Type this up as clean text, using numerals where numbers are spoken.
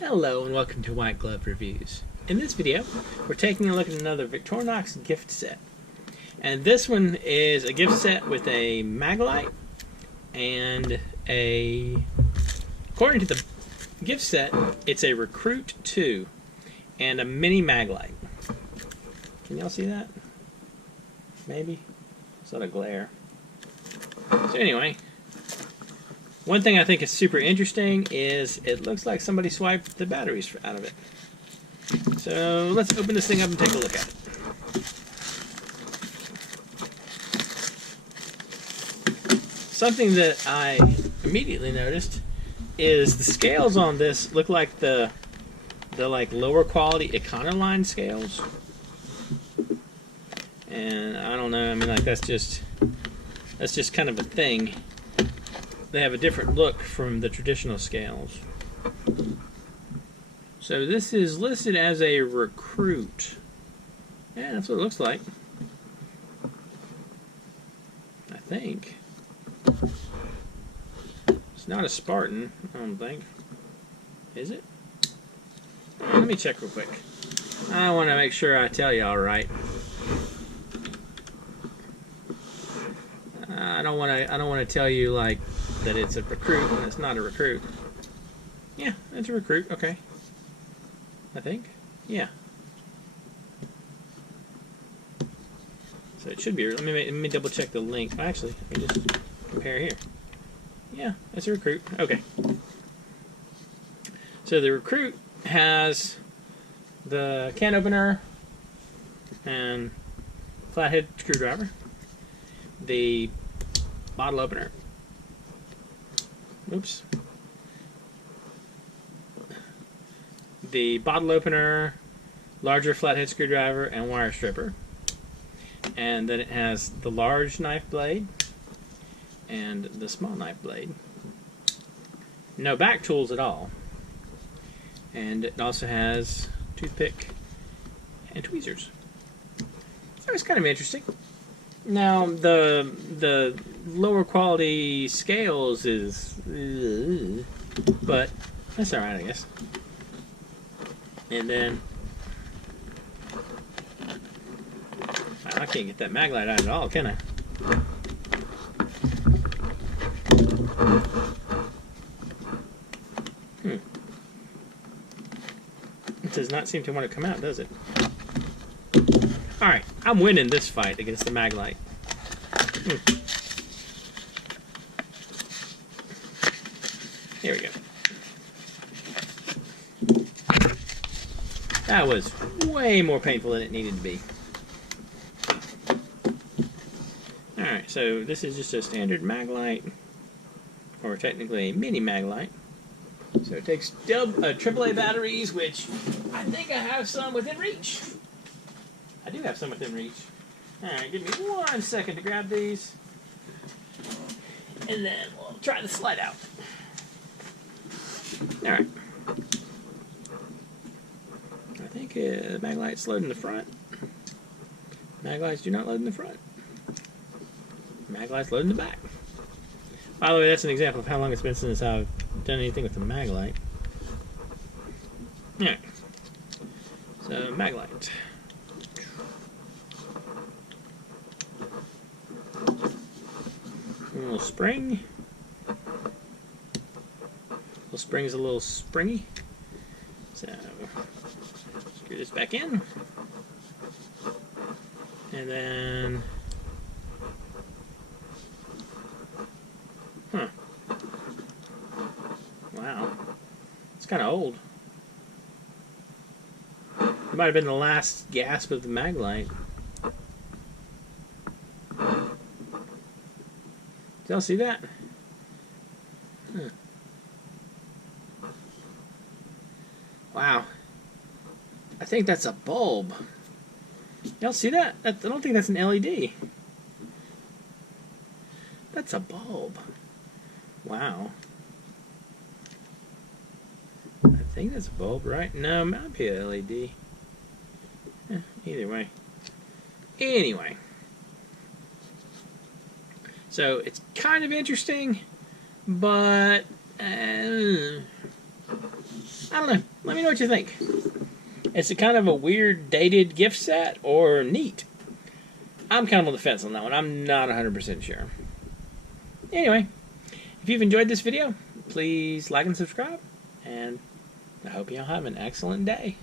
Hello and welcome to White Glove Reviews. In this video, we're taking a look at another Victorinox gift set. And this one is a gift set with a Maglite and according to the gift set, it's a Recruit 2 and a mini Maglite. Can y'all see that? Maybe? It's not a glare. So anyway, one thing I think is super interesting is it looks like somebody swiped the batteries out of it. So let's open this thing up and take a look at it. Something that I immediately noticed is the scales on this look like the like lower quality Econoline scales. And I don't know, I mean, like that's just kind of a thing. They have a different look from the traditional scales. So this is listed as a Recruit. Yeah, that's what it looks like. I think. It's not a Spartan, I don't think. Is it? Let me check real quick. I want to make sure I tell y'all right. I don't want to tell you like that it's a Recruit when it's not a Recruit. Yeah, it's a Recruit. Okay. I think. Yeah. So it should be. Let me double check the link. Actually, let me just compare here. Yeah, it's a Recruit. Okay. So the Recruit has the can opener and flathead screwdriver. The bottle opener. Oops. The bottle opener, larger flathead screwdriver, and wire stripper. And then it has the large knife blade and the small knife blade. No back tools at all. And it also has toothpick and tweezers. So it's kind of interesting. Now the lower quality scales is, but that's all right, I guess. And then I can't get that Maglite out at all, can I? It does not seem to want to come out, does it? Alright, I'm winning this fight against the Maglite. Here we go. That was way more painful than it needed to be. Alright, so this is just a standard Maglite, or technically a mini Maglite. So it takes AAA batteries, which I think I have some within reach. I do have some within reach. Alright, give me 1 second to grab these. And then we'll try the slide out. Alright. I think the Maglite's load in the front. Maglites do not load in the front. Maglite's load in the back. By the way, that's an example of how long it's been since I've done anything with the Maglite. Alright. So, Maglite. A little spring. Little spring is a little springy. So, screw this back in. And then... Huh. Wow. It's kind of old. It might have been the last gasp of the Maglite. Did y'all see that? Huh. Wow. I think that's a bulb. Y'all see that? I don't think that's an LED. That's a bulb. Wow. I think that's a bulb, right? No, it might be a LED. Either way. Anyway. So it's kind of interesting, but I don't know. Let me know what you think. It's a kind of a weird dated gift set or neat. I'm kind of on the fence on that one. I'm not 100% sure. Anyway, if you've enjoyed this video, please like and subscribe. And I hope you all have an excellent day.